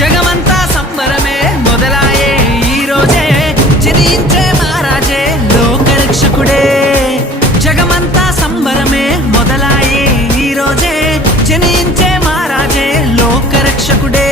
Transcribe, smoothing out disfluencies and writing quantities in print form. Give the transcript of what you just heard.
జగమంతా సంబరమే మొదలాయే ఈ రోజే, జనించే మహారాజే లోకరక్షకుడే. జగమంతా సంబరమే మొదలాయే ఈ రోజే, జనించే మహారాజే లోకరక్షకుడే.